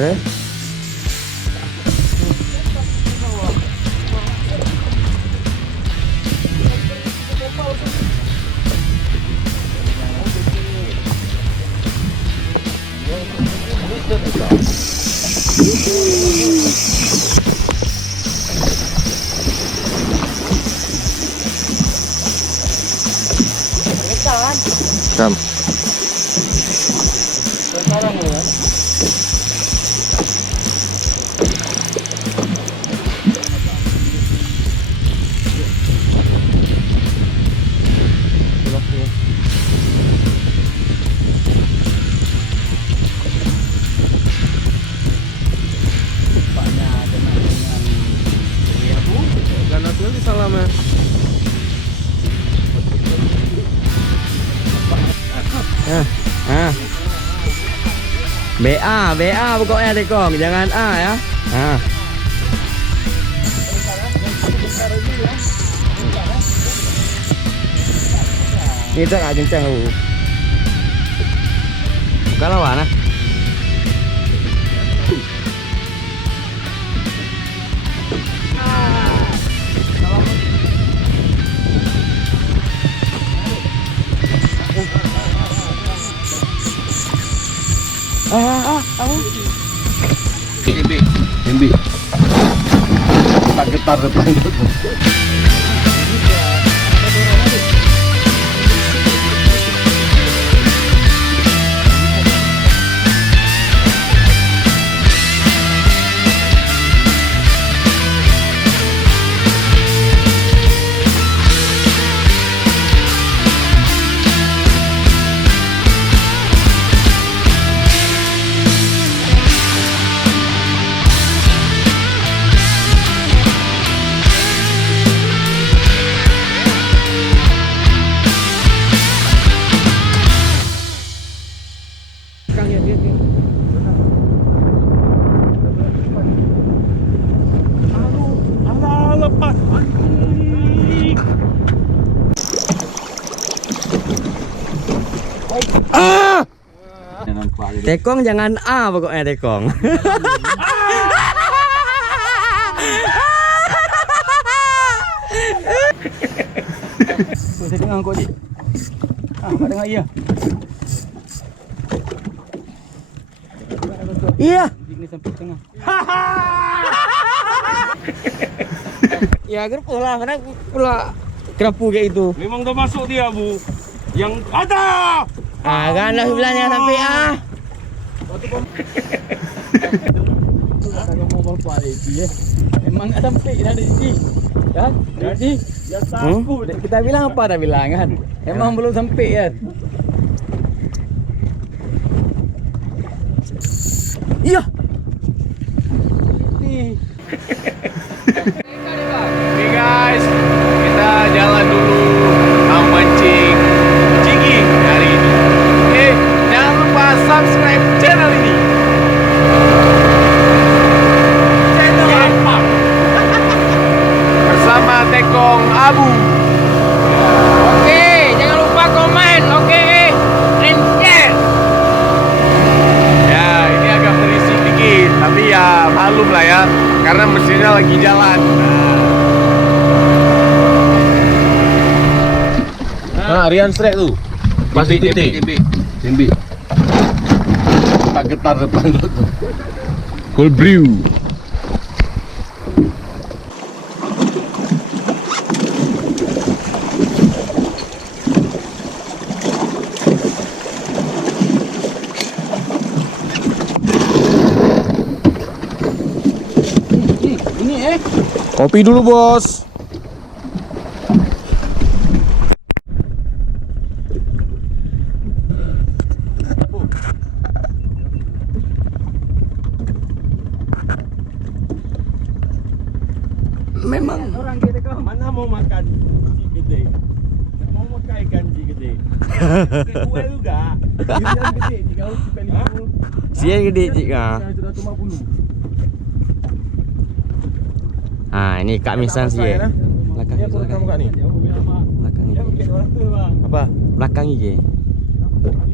tu. Kam. Sekarang ya. BA pokoknya Tekong, jangan A ya. Ini tak kencang lu. Bukan lawan ah. Embi. Tak getar depan. Tekong jangan A pokoknya Tekong. Saya tengah kau je. Mak dengar iya. Iya. Ini sampai tengah. Ya kenapa lah, kenapa pula kerapu kayak itu? Memang dah masuk dia, Bu. Yang ada. Kan lah bilangnya sampai A. Kalau mau bawa lagi ya. Memang ada sampai dah di. Kan? Jadi ya takut. Kita bilang apa dah bilang kan? Memang belum sampai kan. Iya. Oke guys, kita jalan dulu mancing Jigi hari ini. Oke, jangan lupa subscribe channel ini. Channel apa? Bersama Tekong Abu. Oke, jangan lupa komen, oke, and share. Ya, ini agak berisik dikit, tapi ya malum lah ya, karena mesinnya lagi jalan. Rian strike tuh. Pasti titik. Tembi. Tak getar depan tuh. Cool brew. Ini kopi dulu, Bos. Memang orang kita kau mana mau makan ji gede, mau makan ikan ji gede, kue juga, ikan gede, jika ikan itu, siang gede jika. 150. Ini Kak Misan sih ya. Belakang Ini apa kamu kak ni? Belakang Ya, ini. orang tu bang. Apa? Belakang ini. Bukan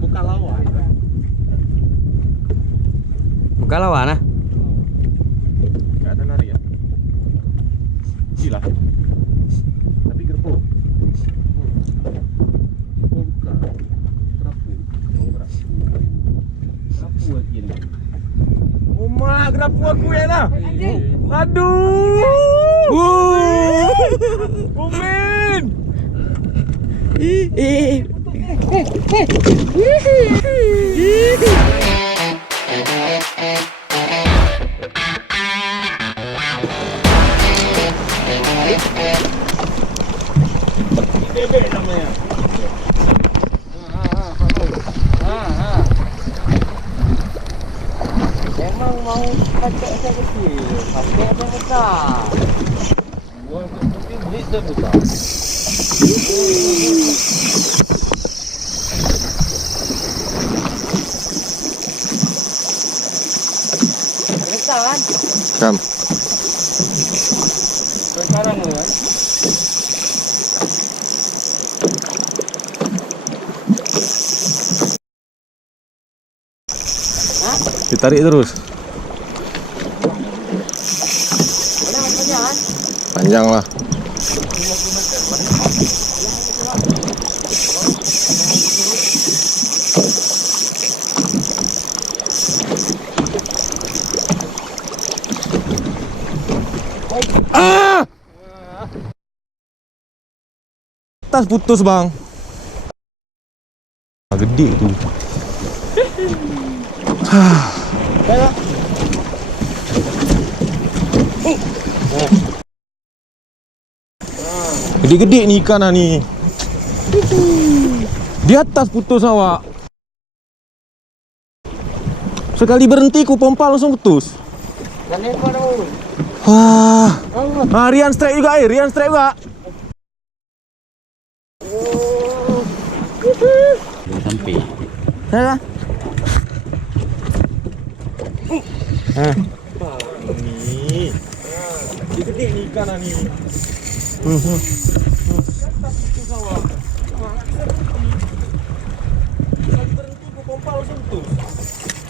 bukan lawan. Buka lawan lah. Gak ada nari ya? Gila. Tapi gerpo. Oh bukan. Kerapu. Oh kerapu. Kerapu lagi ni. Oh mak, kerapu aku ya lah. Aduh. Umin. Bebek namanya. Memang mau pakai saya kecil, pakai yang besar. Buat seperti beli dah besar. Besar kan? Kam. Sekarang kan? Ditarik terus. Mana panjang? Panjang lah. Ah! Tas putus bang. Gede tu. Gede-gede ni ikan lah ni. Di atas putus awak. Sekali berhenti ku pompa langsung putus. Dan ni apa tu? Wah. Rian strike juga Rian strike juga. Sampai. Salah. Ni. Gede-gede ni ikan lah ni.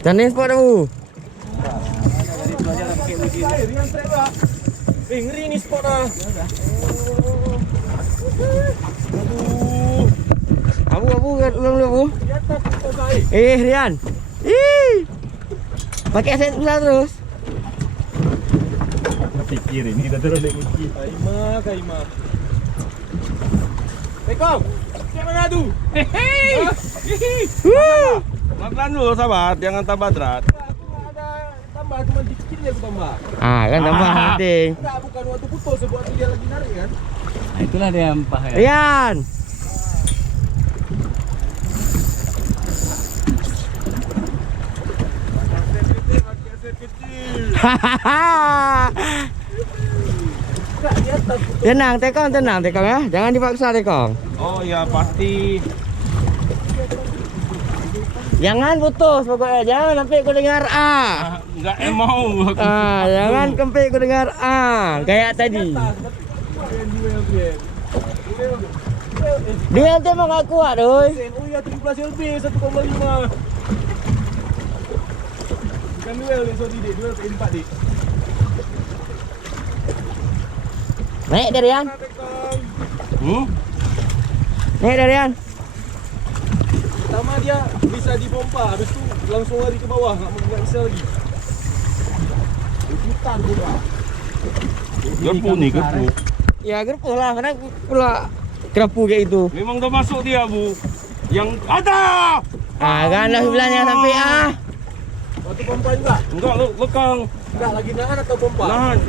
Dan ni spot tu. Ngeri ni spot lah. Abu ulang dulu Abu. Rian. Pakai set pula terus. Fikir ini dah terus naik kunci. Kaima. Assalamualaikum. Siapa mana tu? Pelan-pelan dulu sahabat, jangan tambah berat. Aku ada tambah, cuma dikit je aku tambah. Kan tambah penting. Enggak, bukan waktu putus sebab dia lagi narik kan. Itulah dia yang pahaya. Rian. Tenang tekong ya. Jangan dipaksa tekong. Oh ya pasti. Jangan putus pokoknya. Jangan sampai kau dengar Enggak mau. Jangan sampai kau dengar kayak tadi. Dia tu memang gak kuat doi. Oh ya 13 LB 1,5. Bukan duel ni sorry dik, duel ke 4 dik. Naik Darian. Naik Darian. Pertama dia bisa dipompa, habis tu langsung lari ke bawah, enggak bisa lagi. Hutan pula. Gerpu ni gerpu. Ya gerpu lah, karena pula kerapu kayak itu. Memang dah masuk dia bu. Yang ada. Kan dah bilangnya sampai Waktu pompa juga? Enggak, lekang. Enggak lagi nahan atau pompa? Nahan.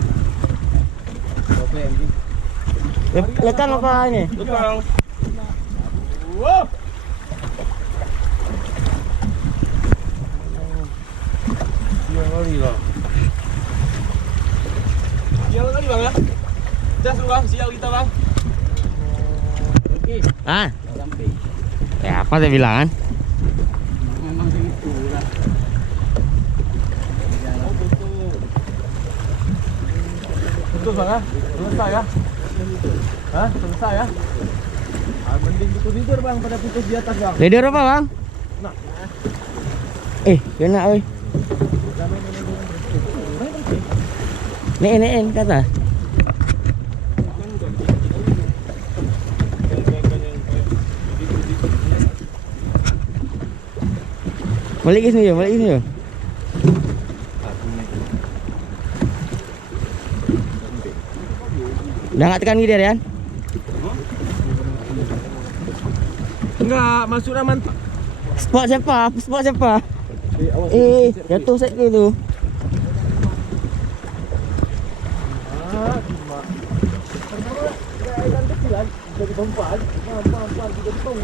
Lekang apa ini? Lekang. Wow. Sial kali lah. Sial kali bang ya? Jas lu bang, sial kita bang. Sampai. Ya apa saya bilang kan? Memang begitu lah. Betul bang ya? Selesai ya? Selesai ya? Mending tidur bang pada putus di atas bang. Leader apa bang? Nak. Kena oi. Jangan Naik ke atas. Balik ke sini je, balik ke sini je. Dah nak tekan dia, Rian? Enggak, masuklah mantap. Spot siapa? Spot siapa? Jatuh cycle tu. Airan kecilan jadi bompan. Pelan juga betul.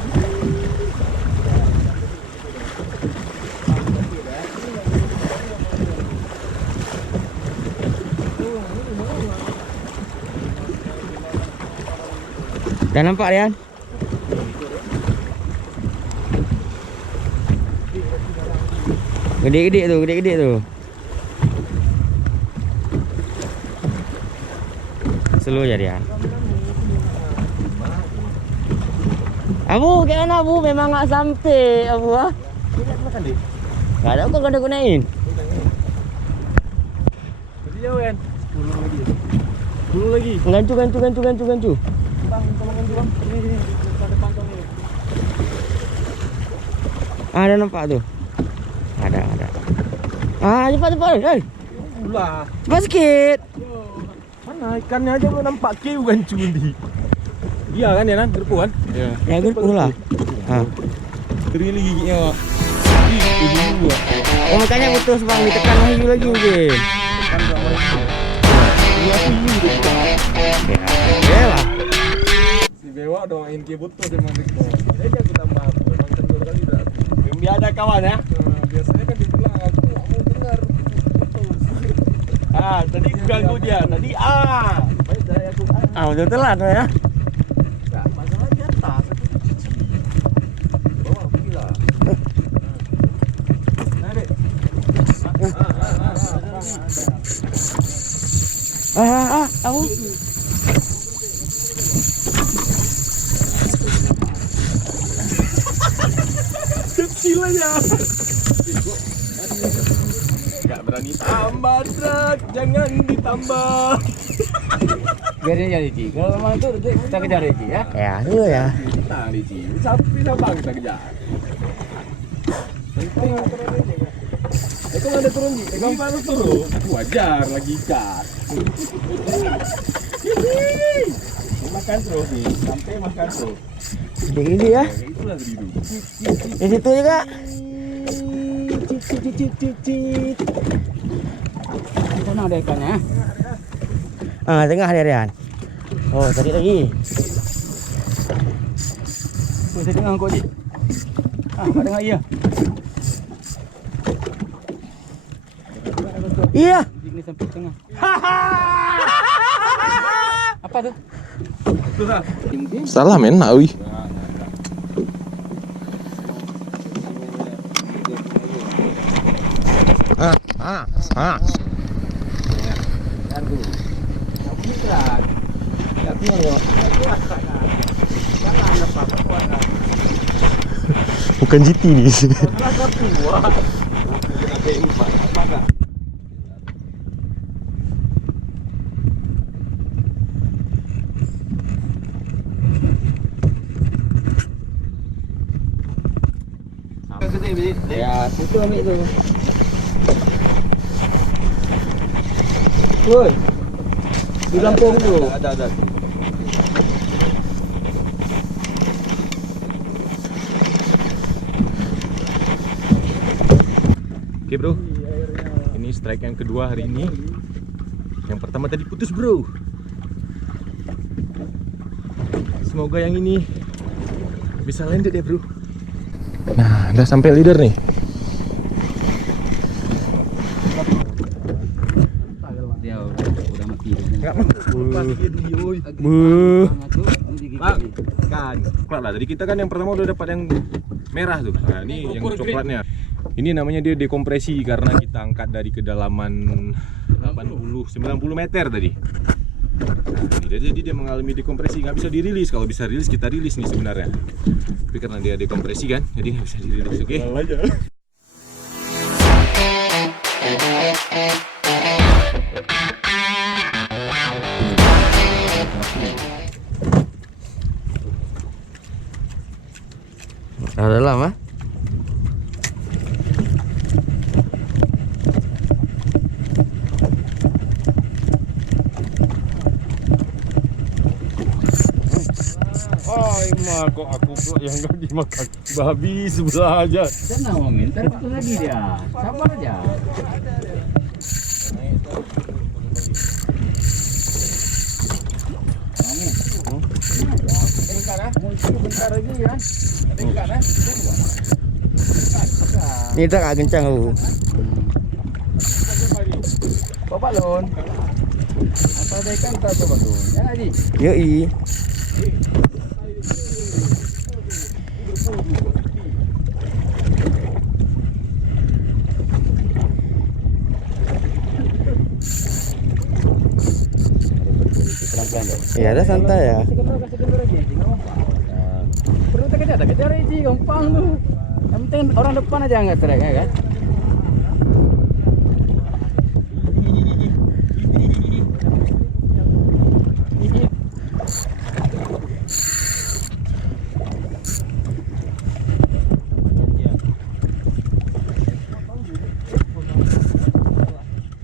Dah nampak, Rian? Gede-gede tu. Slow je, Rian. Abu, kat mana Abu? Memang tak sampai Abu ah. Nak makan dia? Tak ada kau kena gunain. Berapa jauh kan? 10 lagi. 10 lagi. Gancu. Bang, tolong gancu bang. Sini. Depan kau ni. Ada nampak tu. Ada. Cepat. Hei. Pula. Cepat sikit. Mana ikannya aja belum nampak keu gancu ni. Dia kan dia kan gerpu kan? Ya. Ya gerpu lah. Ha. Terili giginya awak. Ini Oh makanya putus bang, ditekan lagi mungkin. Tekan berapa lagi? Ini aku ini dia. Ya lah. Si Bewa doain ke putus memang gitu. Jadi aku tambah memang kendor kali dah. Biar ada kawan ya. Biasanya kan dia bilang aku enggak mau dengar putus. Tadi ganggu dia. Tadi baik dah aku Betul telat ya. enggak masalah di atas aku cuci. Bawah pergi lah. Nah, Dek. Aku. Kecil aja. Enggak berani tambah truk, jangan ditambah. Biarin aja Ci. Kalau memang itu kita kejar Ci ya. Ya, tu ya. Nah, Ci. Sapi sabang kita kejar. Itu ada turun Ci. Ini baru turun. Wajar lagi ikan. Makan terus nih, sampai makan terus. Gede ya. Itulah beridu. Di situ juga. Cicit. Sana ada ikannya. Tengah dia Rian. Oh, tadi lagi. Saya tengah kau Ci. Mak dengar iya. Iya. Ini sampai tengah. Apa tu? Salah men, nak wih. Bukan GT ni. Ya, situ ambil tu. Woi. Di Lampung tu. Ada. Oke bro, ini strike yang kedua hari ini. Yang pertama tadi putus bro. Semoga yang ini bisa landed ya bro. Nah, udah sampai leader nih. Dia udah mati. Enggak mati dia dulu. Bang, kan. Coklat lah. Jadi kita kan yang pertama udah dapat yang merah tuh. Nah, ini yang coklatnya. Ini namanya dia dekompresi karena kita angkat dari kedalaman 90 meter tadi. Nah, ini jadi dia mengalami dekompresi, nggak bisa dirilis. Kalau bisa rilis kita rilis nih sebenarnya. Tapi karena dia dekompresi kan, jadi nggak bisa dirilis. Oke. Ada lama. Mah kok aku pula yang gak dimakan babi sebelah aja. Tenang Om, ntar itu lagi dia. Sabar aja. Bentar lagi ya. Ini tak agak kencang aku. Bapak Lon. Apa ada ikan tak Bapak Lon? Ya lagi. Yoi. Pelan-pelan dong. Ya ada santai ya. Kasih kendor aja, nggak apa-apa. Perlu tak kejar aja, gampang tuh. Yang penting orang depan aja nggak trek ya kan?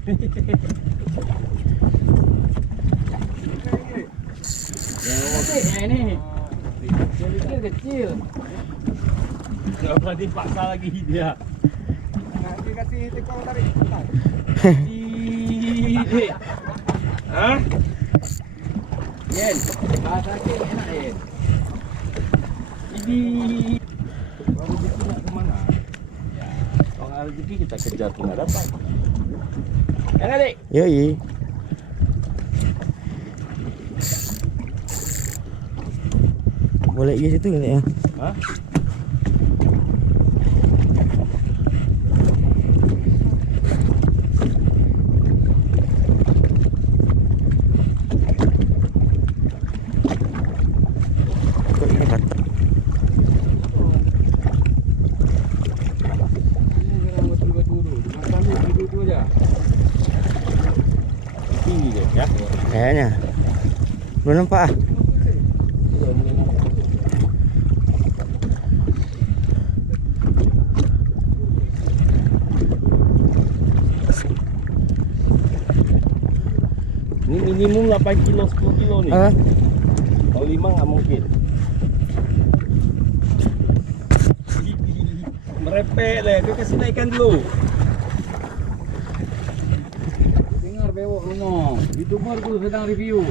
Ya ini kecil. Gak berani paksa lagi dia. Nanti kasih tikung tarik. Hah? Yen, bahasa enak Yen. Ini Kalau rezeki nak kemana? Ya, kalau rezeki kita kejar pun nggak dapat. yang adik. Yoi. Boleh ke situ kali ya? Hah? Kok ini batak? Tinggi deh ya. Kayaknya. Belum nampak ah. Ini minimum 8 kilo, 10 kilo nih. Ah, Kalau 5 nggak mungkin. Merepek deh, gue kasih naikkan dulu. Dengar bewok ngomong. YouTuber tuh sedang review.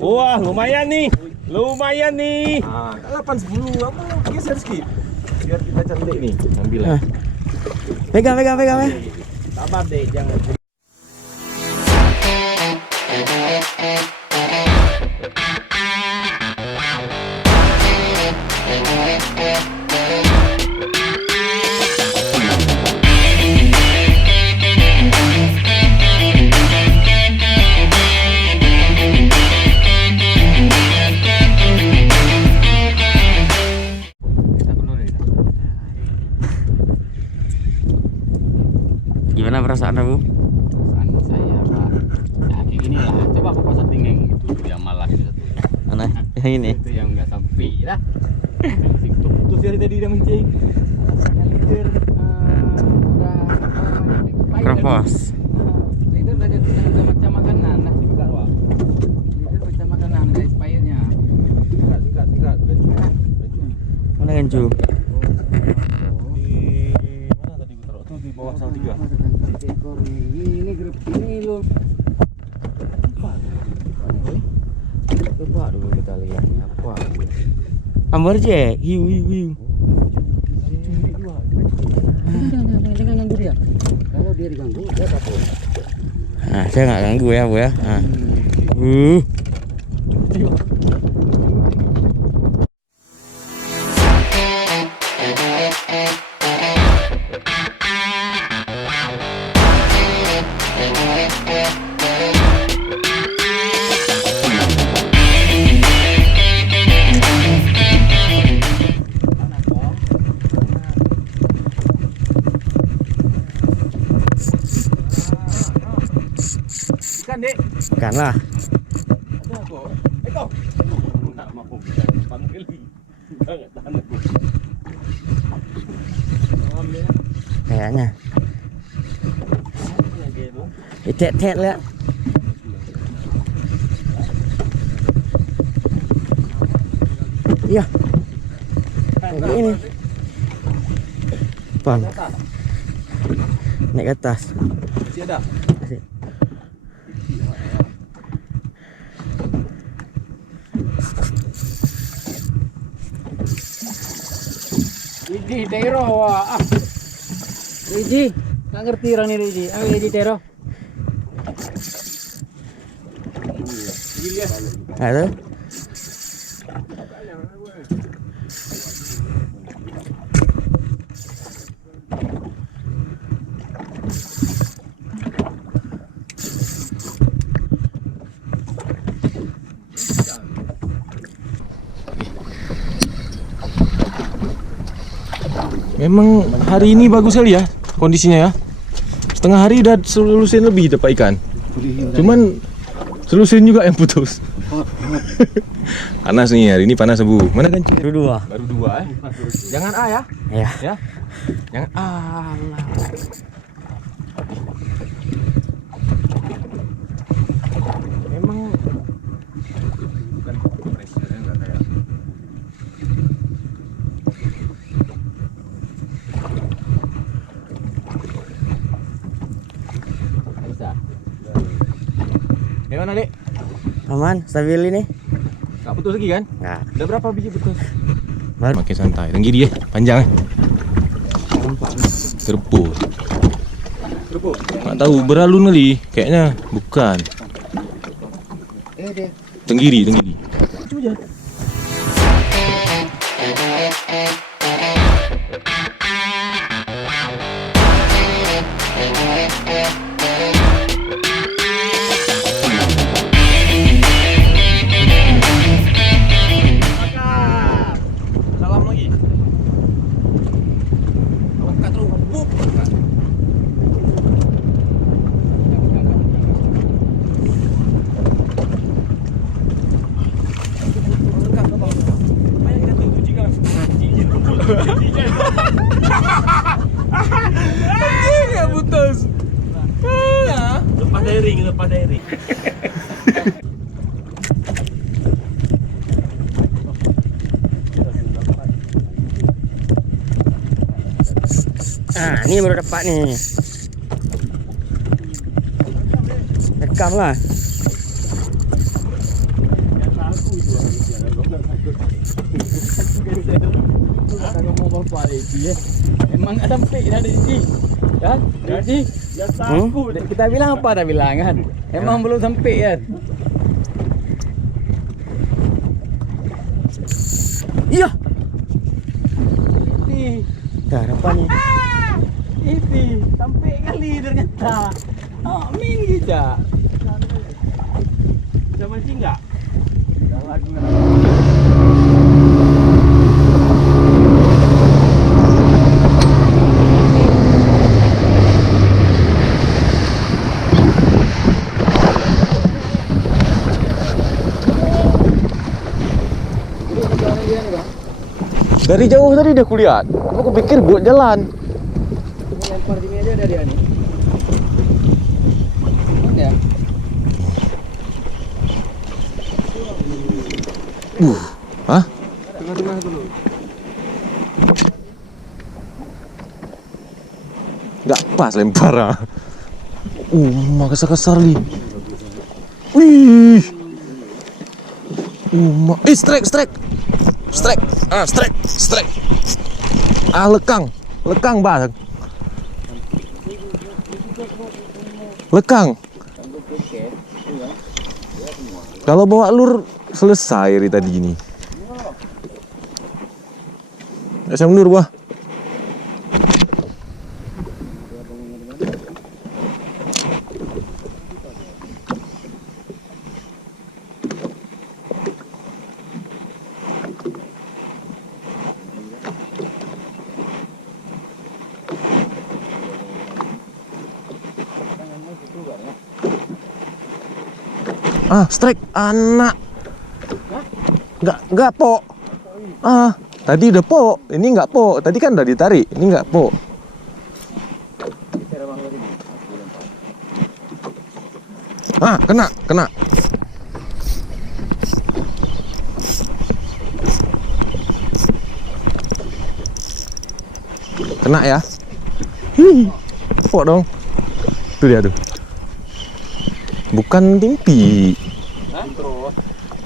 Wah, lumayan nih. Lumayan nih. Ah, 8-10 apa geser sedikit. Biar kita cantik nih. Ambil ah. Pegang, pegang, pegang, pegang. Sabar deh, jangan. Gimana perasaan kamu? Perasaan saya Pak. Ya kayak gini lah. Coba aku pasang tingeng gitu. Yang malas gitu. Mana? Yang ini. Itu yang nggak sampai lah. Tuh dari tadi udah mencing. Leader udah Kropos. Leader udah macam makanan lah. Enggak, Wak. Leader macam makanan ada expirednya. Singkat. Mana Ganju? Di mana tadi gue taruh? Tuh di bawah Salatiga. Ekor ini grup ini loh. Coba dulu kita lihat apa. Ambar je. Hiu, hiu, hiu. Jangan ganggu dia. Kalau dia diganggu, dia takut. Nah, saya nggak ganggu ya, Bu ya. Nah. Bukanlah. Kayaknya. Tet-tet lah. Iya. Kayak ini. Bang. Naik ke atas. Masih ada? Masih. Riji Tero wah. Riji, nggak ngerti orang ini Riji. Ambil Riji Tero. Ada. Memang hari ini bagus sekali ya kondisinya ya. Setengah hari udah selusin lebih dapat ikan. Cuman selusin juga yang putus. Panas nih hari ini, panas Bu. Mana kan? Baru dua. Baru dua Jangan A ya. Ya. Ya. Jangan A lah. Memang bukan kompresnya enggak kayak. Bisa. Gimana, Dek? Aman, stabil ini. Enggak putus lagi kan? Nah, Udah berapa biji putus? baru. Makin santai. Tenggiri ya, panjang ya. Terpul. Nggak tahu beralun kali, kayaknya bukan. Tenggiri. Salam lagi. Angkat terus. Bup. Anjing putus. Lepas dari. Ah, ini baru dapat nih. Rekam lah. Ngomong bapak Riji ya. Emang ada pik dah Riji. Ya, Riji. Kita bilang apa dah bilang kan? Emang belum sampai kan? Iya. Ini, Dah dapat nih. ini sampai kali ternyata. Amin kita. Bisa mancing nggak? Dari jauh tadi udah kulihat. Aku pikir buat jalan. Lempar sini aja dari ani. Ya. Hah? Tengah-tengah dulu. Nggak pas lempar ah. Kasar-kasar nih. Wih. Strike. Strike. Lekang bang. Lekang. Kalau bawa lur selesai dari tadi ini. Saya mundur wah. Strike anak. Enggak po. Tadi udah po. Ini enggak po. Tadi kan udah ditarik. Ini enggak po. Kena. Kena ya. Po dong. Tuh dia tuh. Bukan timpi.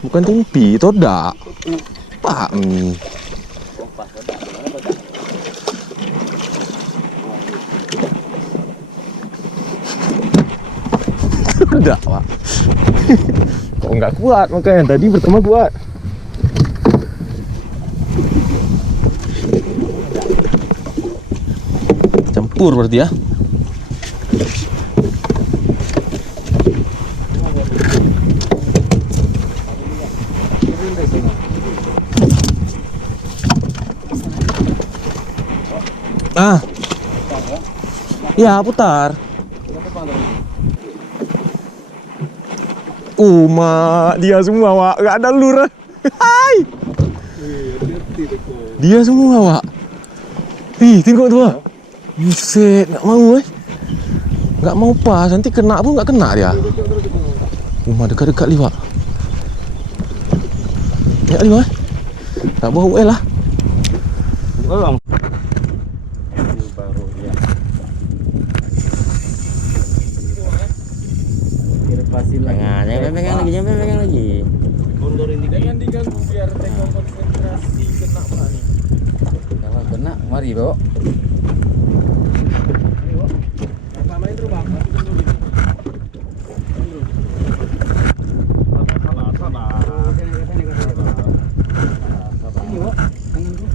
Bukan timpi, todak. Pak nih. Todak, Pak. Kok nggak kuat, makanya tadi pertama kuat. Campur berarti ya. Ya putar. Dia semua, Wak. Gak ada lurah. Hai. Dia semua, Wak. Tengok tuh, Wak. Buset, gak mau, Gak mau pas, nanti kena pun gak kena dia. Dekat-dekat li, Wak. Ya li, Wak. Tak bawa UL lah. Tolong. Jangan pegang lagi. Mundurin dikit. Jangan diganggu biar teko konsentrasi kena Pak nih. Kalau kena, mari, Bok. Samain terus, Bang. Sabar. Ini, Bok. Tangan tuh.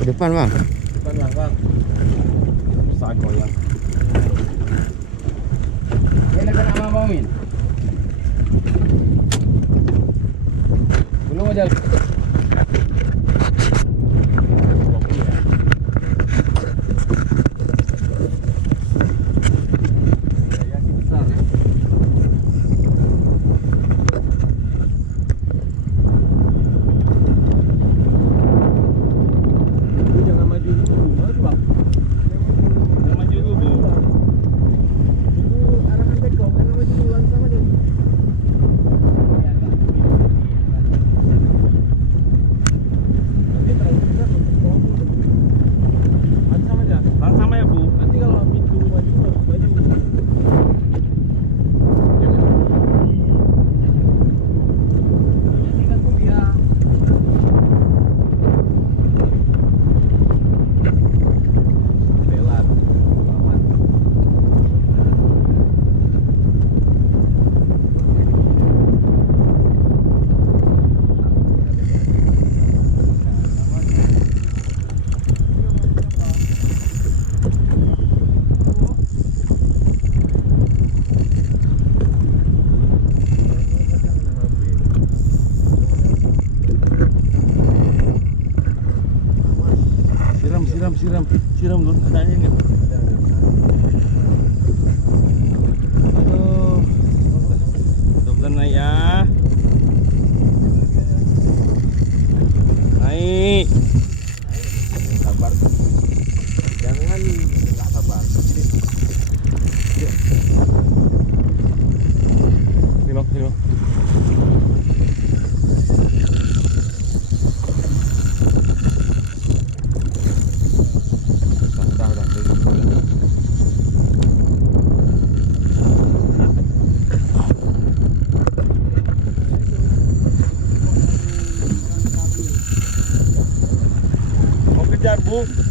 Ke depan, Bang. Bang. Usaha goyang. Ini kena sama Bang Min. Belum aja. Siram dulu, adanya enggak? Aduh. Mudah-mudahan naik ya. Naik. Sabar. Jangan enggak sabar. Sini.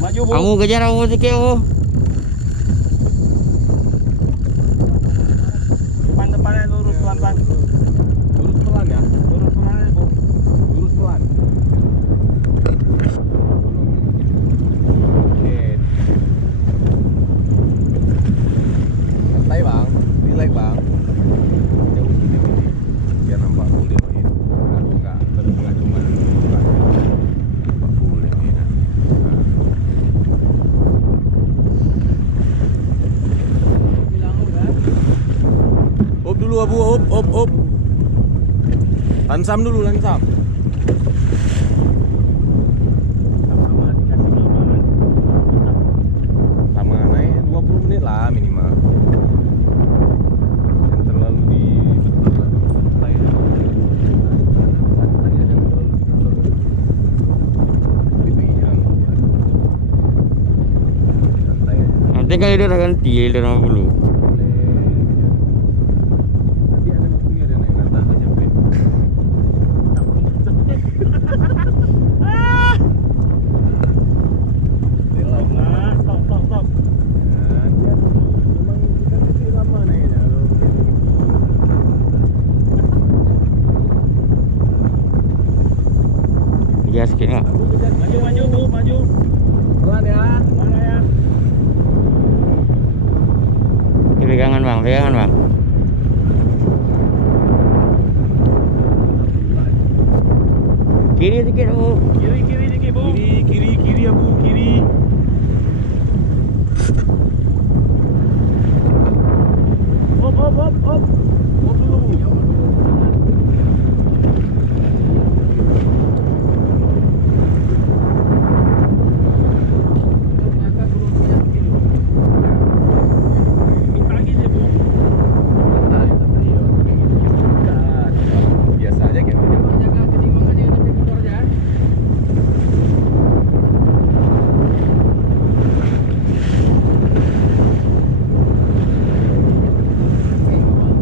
Maju, Bu. Kamu kejar aku sikit, Bu. Depan-depannya lurus pelan-pelan. Lurus pelan ya. Lurus pelan ya, Bu. Lurus pelan. Santai, Bang. Relax, Bang. Jauh sedikit biar nampak full dia main. Enggak cuma nampak full yang main. Lansam dulu, lansam. Lama naik 20 menit lah minimal. Yang terlalu di santai aja, jangan terlalu santai aja. Nanti kan dia dah ganti dia 50. Nanti ada waktunya dia naik atas tak sampai. Stop. Dia memang kita mesti lama naiknya. Dia sikit enggak? Maju. Pelan ya. Mana ya? Pegangan bang. Kiri sikit Bu. Kiri dikit, Bu. Kiri ya Bu, kiri. Hop. Hop dulu, Bu. Minta lagi deh, Bu. Biasa aja kayak gini. Jaga keseimbangan jangan sampai kotor aja.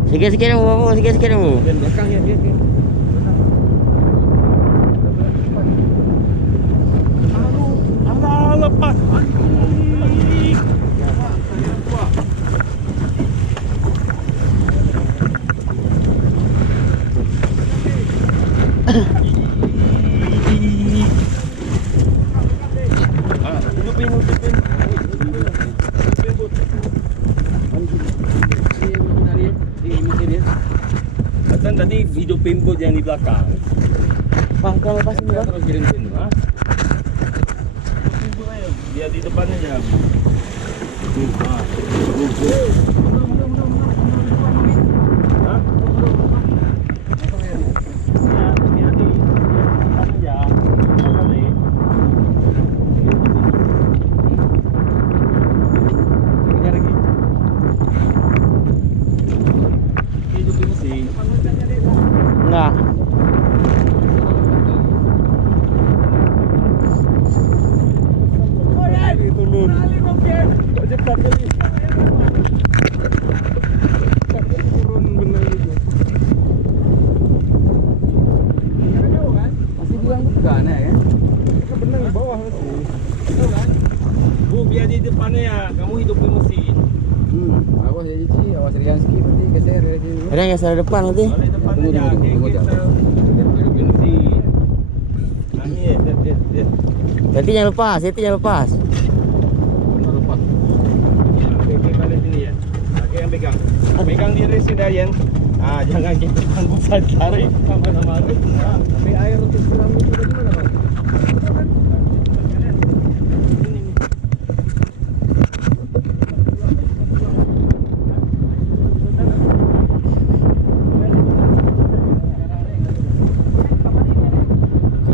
Sikit-sikit Bu, sikit-sikit Bu. Dan belakang ya, dia. Alah, lepas. Anjing. Hidupin. Kan tadi hidupin bot yang di belakang. Bang, kalau lepas ini bang. Terus kirim sini, ha? Dia di depannya aja. Enggak. Turun. Kok cepat kali? Turun benar itu. Masih bilang bukan ya kan? Benar di bawah masih. Bu, biar di depannya ya, kamu hidupin mesin. Awas ya Cici, awas Rianski nanti geser dari sini dulu. Ada yang geser depan nanti. Kalau di depannya Tunggu, ya, tunggu, kita hidupin mesin. Nah, ini ya, dia. Nanti jangan lepas. Benar lepas. Oke, balik sini ya. Oke, yang pegang. Pegang di resin dah, Yan. Ah, jangan kita tangguh saya tarik sama-sama. Tapi air untuk siram itu tadi mana bang?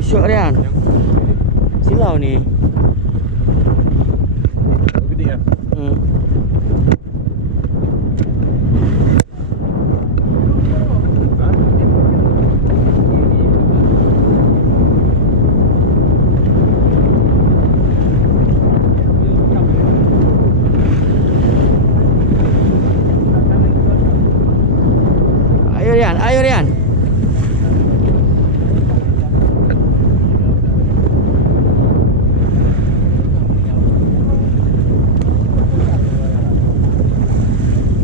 Syok Rian. Silau ni. Gede ya. Ayo Rian.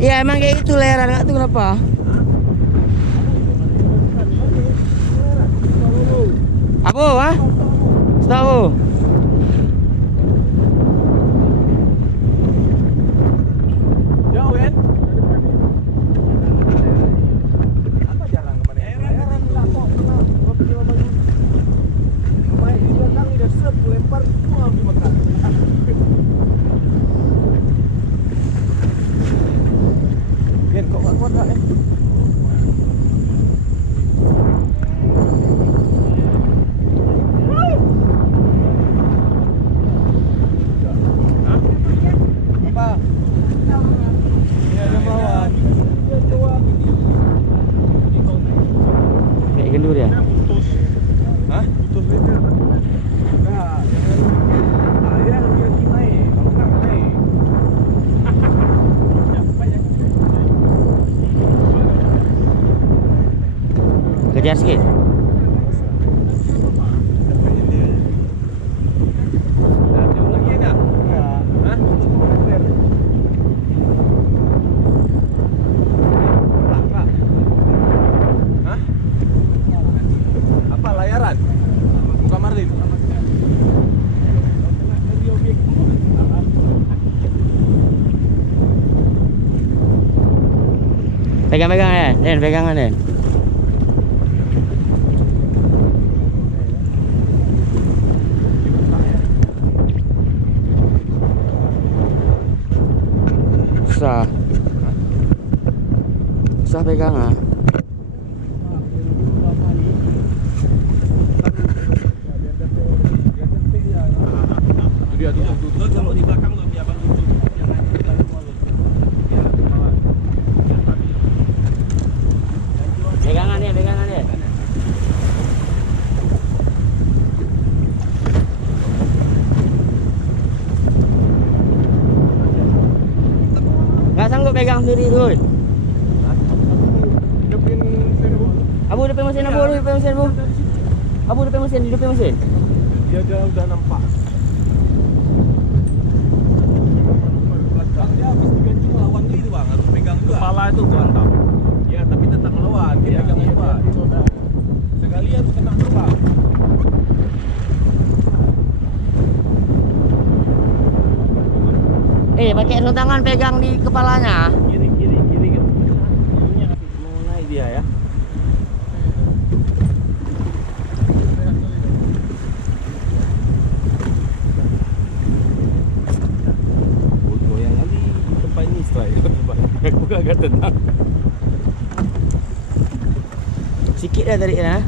Ya emang kayak gitu leran nggak tuh kenapa? Apa? Hah? Tahu? Jauh kan? Apa jarang kemana? Jarang nggak kok kenal. Kopi cuma bagus. Main di belakang udah set lempar semua di makan. Biar kok nggak kuat lah dulu dia. Hah? Putus leader. Enggak. Dia lebih naik. Kalau enggak naik. Kejar sikit. Dah jauh lagi dah. Enggak. Hah? 10 meter. Enggak. Hah? Apa layaran? Bukan Marlin. Pegang-pegang ya, Den, pegangan Den. Susah. Susah pegang ah. Itu dia tutup. Kalau di belakang tuh dia bantu tutup. Jangan di belakang semua lu. Biar malah biar tadi. Pegangan ya, pegangan ya. Nggak sanggup pegang sendiri tuh. Hidupin servo. Abu depan mesin, Abu depan mesin, Abu. Abu depan mesin, di depan mesin. Dia udah nampak. Dia habis diganti melawan itu bang, harus pegang juga. Kepala itu mantap. Ya tapi tetap melawan, dia pegang juga. Sekali harus kena terbang. Pakai anu tangan pegang di kepalanya. Kiri kan. Ininya mau naik dia ya. Goyang kali tempat ini strike. Aku agak tenang. Sikit dah tarik ya.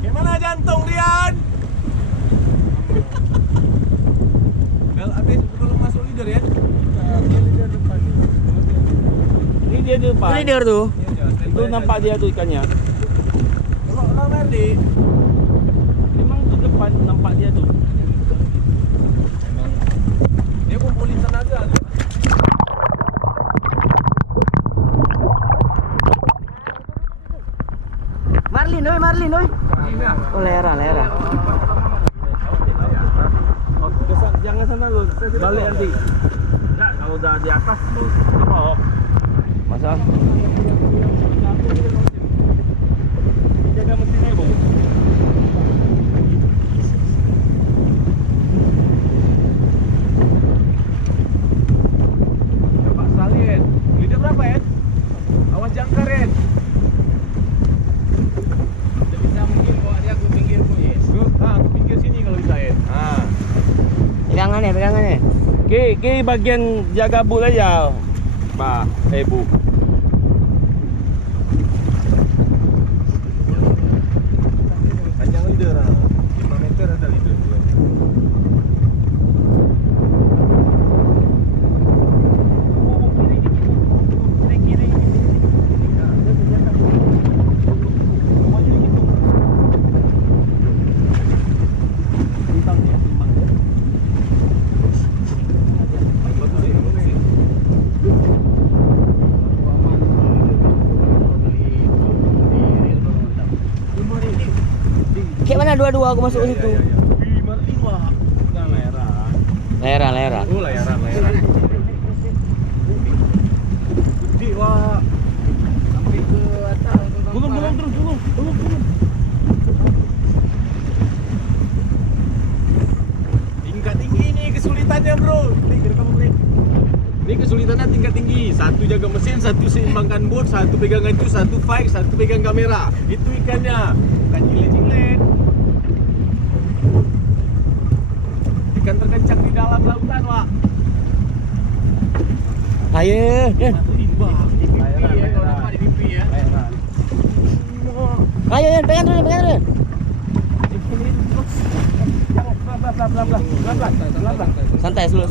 Gimana jantung Rian? Kalau habis belum masuk leader ya? Leader depan ni. Ini dia di depan. Leader tuh. Itu nampak dia tu ikannya. Kalau orang Merdi, memang tu depan nampak dia tu. Memang dia kumpulin tenaga tu. Marlin, oi. Oh, lera. Oh, kesan, jangan sana lu. Balik nanti. Enggak, kalau udah di atas lu apa? Masa? Jaga mesinnya, Bang. Coba salin. Leader berapa, Ed? Awas jangkar, Ed. Bisa mungkin bawa dia ke pinggir pun, yes. Ke pinggir sini kalau bisa, Ed. Pegangan ya. Ke bagian jaga bul aja. Pak, Bu. Panjang leader 5 meter ada leader juga. Kiri. Timbang dia. Kayak mana dua-dua aku masuk ke situ. Marlin wah. Bukan layaran. Lera. Oh, layaran. Gede wah. Sampai ke atas. Belum terus. Tingkat tinggi nih kesulitannya, Bro. Ini kesulitannya tingkat tinggi. Satu jaga mesin, satu seimbangkan boat, satu pegang itu, satu fight, satu pegang kamera. Itu ikannya. Bukan jilet-jilet. Ikan terkencang di dalam lautan, Wak. Ayo. Imbang. Kalau dapat di BP ya. Ayo, pegang dulu. Pelan-pelan. Santai, slow.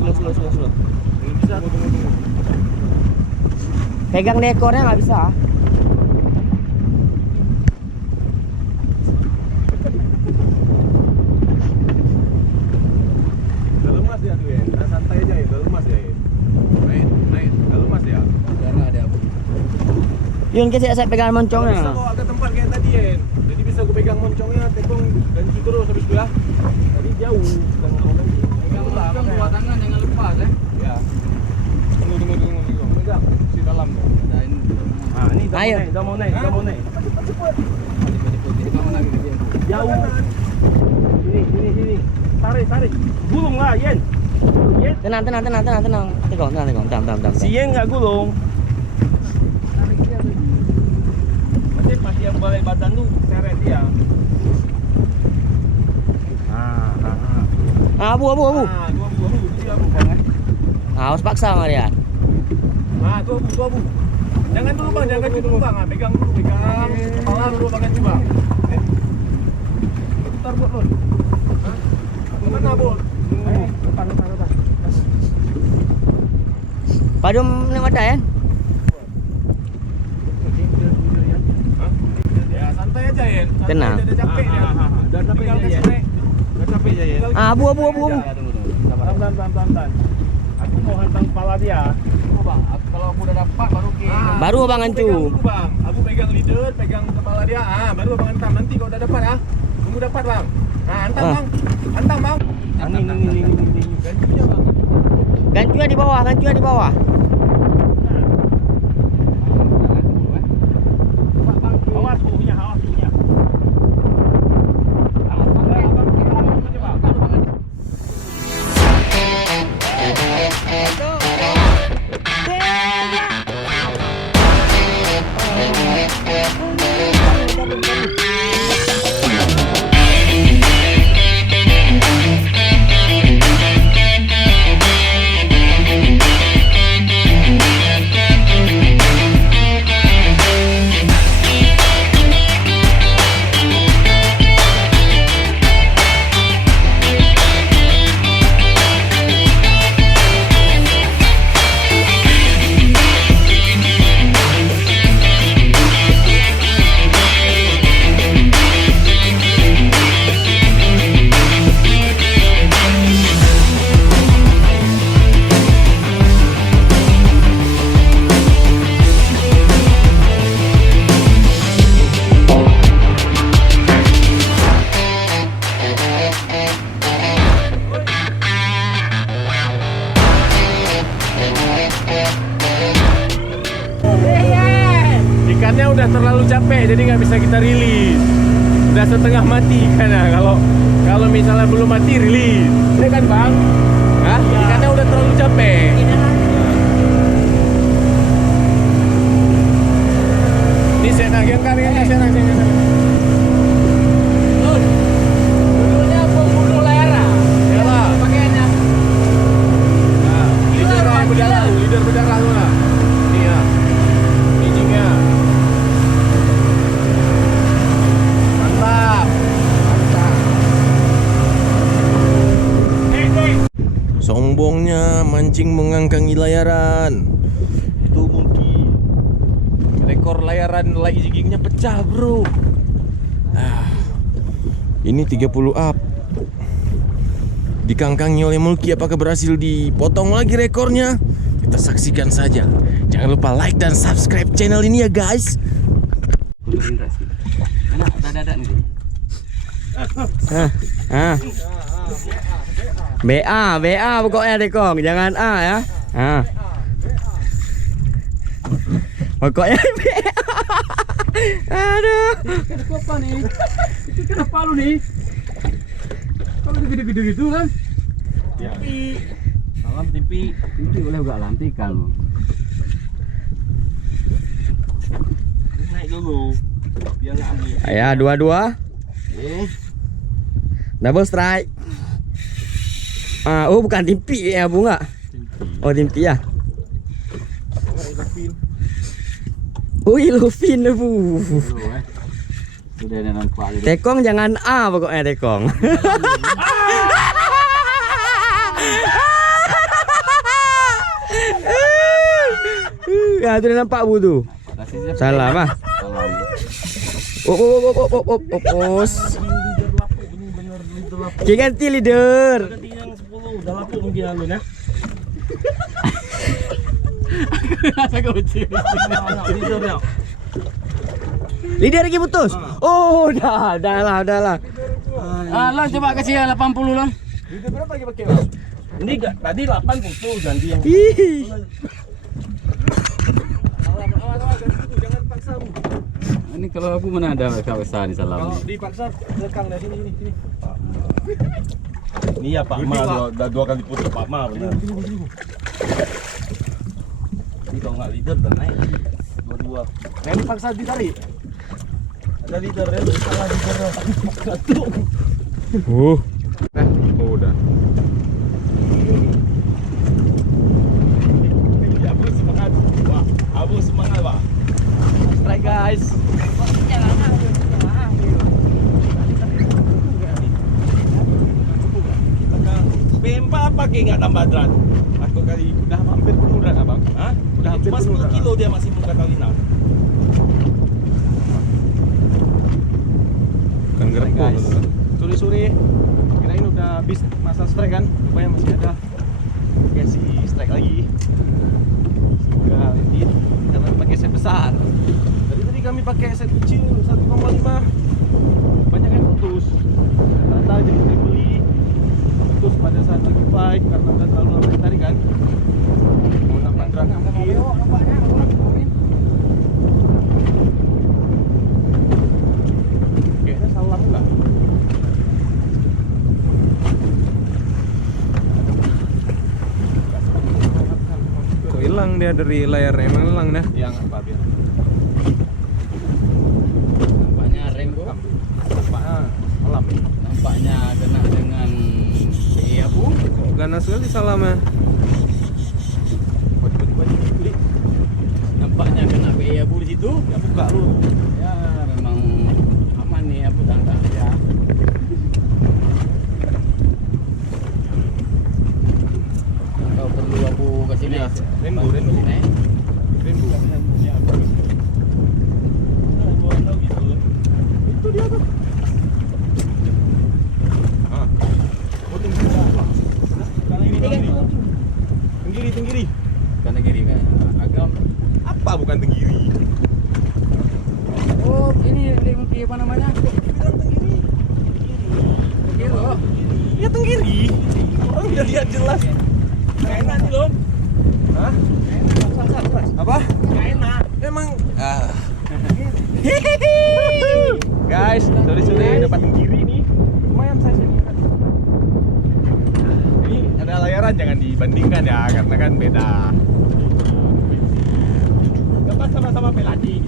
Pegang di ekornya nggak bisa. Jun ke saya pegang moncongnya. Bisa kok agak tempat kayak tadi kan. Jadi bisa gue pegang moncongnya, tekong ganti terus habis itu ya. Tadi jauh. Pegang moncong dua tangan jangan lepas ya. Ya. Tunggu. Pegang di dalam tuh. Ada ini. Ah, ini Ayo. udah mau naik. Cepet. Jadi kamu lagi dia. Jauh. Sini. Tarik. Gulung lah, Yen. Tenang. Tekong, tenang. Si Yen enggak gulung. Nanti pas dia balik badan tuh seret dia. Abu. Ah, dua buah. Dia abu kan. Harus paksa nggak dia? Ah, dua abu. Jangan dulu bang. Ah, pegang dulu, kepala dulu bagian coba. Putar buat lo. Kemana bol? Depan. Padum ni mata kan? Ya santai aja Yen. Tenang. Udah capek dia. Udah capek ya Yen. Abu. Pelan. Aku mau hantam kepala dia. Oh, Bang, kalau aku udah dapat baru ke. Baru abang Pegang ancu. dulu, Bang. Aku pegang leader, pegang kepala dia. Ah, baru abang hantam. Nanti kalau udah dapat ya. Tunggu dapat, Bang. Nah, hantam, Bang. Hantam, Bang. Ini. Gantinya, Bang. Gancunya di bawah. Awas punya. Ikannya udah terlalu capek jadi nggak bisa kita rilis. Udah setengah mati ikannya. Kalau misalnya belum mati rilis. Ini kan bang? Hah? Ikannya udah terlalu capek. Ini senang yang karyanya senang. Dulunya pembunuh layara. Ya lah. Pakaiannya. Nah, leader berdarah lu lah. Ini ya. Bijinya. Mantap. Sombongnya mancing mengangkangi layaran. Itu monkey. Rekor layaran lagi jiggingnya pecah, bro. Ini 30 up. Dikangkangi oleh Mulki, apakah berhasil dipotong lagi rekornya? Kita saksikan saja. Jangan lupa like dan subscribe channel ini ya guys. Enak, ada nih. BA pokoknya Dekong, jangan A ya. Pokoknya BA. Aduh. Itu apa nih? Itu kenapa lu nih? Kalau gede-gede gitu kan? Salam TV. Itu boleh juga lantikan lu. Naik dulu. Biar nggak ambil. Ya, 2-2. Double strike. Oh bukan timpi ya bunga. Oh timpi ya. Wih Lufin bu. Sudah ada nampak. Tekong jangan A pokoknya Tekong. Ya itu nampak bu tuh. Salah mah. Opos. Ganti leader. Udah lapuk mungkin alun ya. Saya kecil. Lidah lagi putus. Oh, udah lah. Lon coba kasih 80 Lon. Lidah berapa lagi pakai, Bang? Ini tadi 8 putus ganti yang. Ih. Jangan paksa, Bu. Ini kalau aku mana ada kawasan di salam. Kalau dipaksa lekang dari sini. Ini ya Pak Ma, dua kali putus Pak Ma benar. Ini kalau nggak leader dan naik dua. Nah, ini paksa ditarik. Ada leadernya, salah leadernya. Oh, udah. Abu semangat, Pak. Abu semangat, Pak. Strike, guys. P4 pakai nggak tambah drat? Aku kali udah hampir penuh dah, Bang. Hah? Udah hampir Cuma penuh 10 dah. kilo dia masih buka Catalina. Kan gerepok, guys. Sore-sore kirain udah habis masa strike kan, rupanya masih ada kasih strike lagi. Enggak, ini karena pakai set besar. Tadi kami pakai set kecil 1,5. Banyak yang putus. Rata-rata jadi saya beli putus pada saat lagi flight karena udah terlalu lama ditarik kan. Mau nambah drag mungkin. Kayaknya salah enggak? Kok hilang dia dari layar, emang hilang dah? Yang apa biar? Nampaknya rem kok. Apaan? Alam. Nampaknya kena dengan PE Abu. Kok ganas sekali salah mah? Nampaknya kena PE Abu di situ. Ya buka lu. Ya memang aman nih Abu tangkap ya. Kau perlu Abu ke sini. Iya, Rainbow. Eh? Rainbow. Itu dia tuh. Ah. Oh, tenggiri. Kanan kiri kan. Agam. Apa bukan tenggiri? Oh, ini apa namanya? Bilang tenggiri. Kiri loh. Ya tenggiri. Orang udah lihat jelas. Nggak enak nih, Lon. Hah? Apa? Nggak enak. Emang guys, sore-sore dapat tenggiri nih. Lumayan size-nya. Ini ada layaran, jangan dibandingkan ya karena kan beda. Dapat sama-sama pelagi.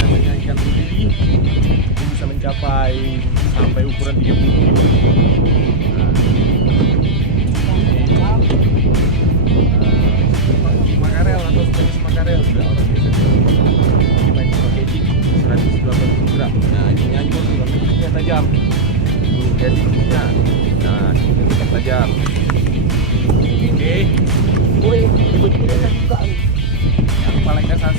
Namanya ikan tenggiri bisa mencapai sampai ukuran 30 kilo. Makarel atau jenis makarel juga orang biasa ini main pakai jig 180 gram. Nah ini nyanjur juga kukunya tajam. Tuh lihat kukunya. Nah kukunya tetap tajam. Oke. Woi, ibu-ibu juga nih. Yang paling dasar.